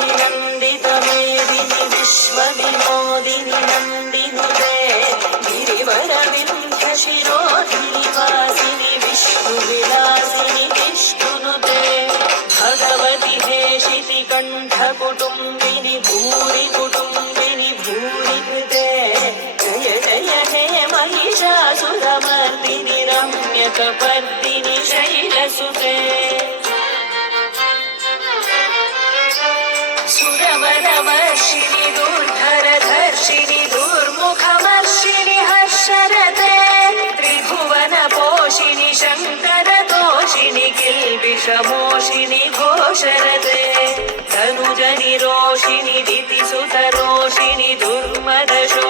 नन्दितमेदिनि विश्वविनोदिनि नन्दिनुते गिरिवरविन्ध्यशिरोगिरिवासिनि विष्णुविलासिनि विष्णुनुते भगवति हेशिति कण्ठकुटुम्बिनि भूरि कुटुम्बिनि भूरि कृते जय जय हे महिषासुरमर्दिनि रम्यकपर्दिनि शैलसुते सुरवरवर्षिणि दुर्धरधर्षिणि दुर्मुखमर्षिणि हर्षरते त्रिभुवनपोषिणि शङ्करतोषिणि किल्बिषमोषिणि घोषरते धनुजनिरोषिणि दितिसुतरोषिणि दुर्मदशो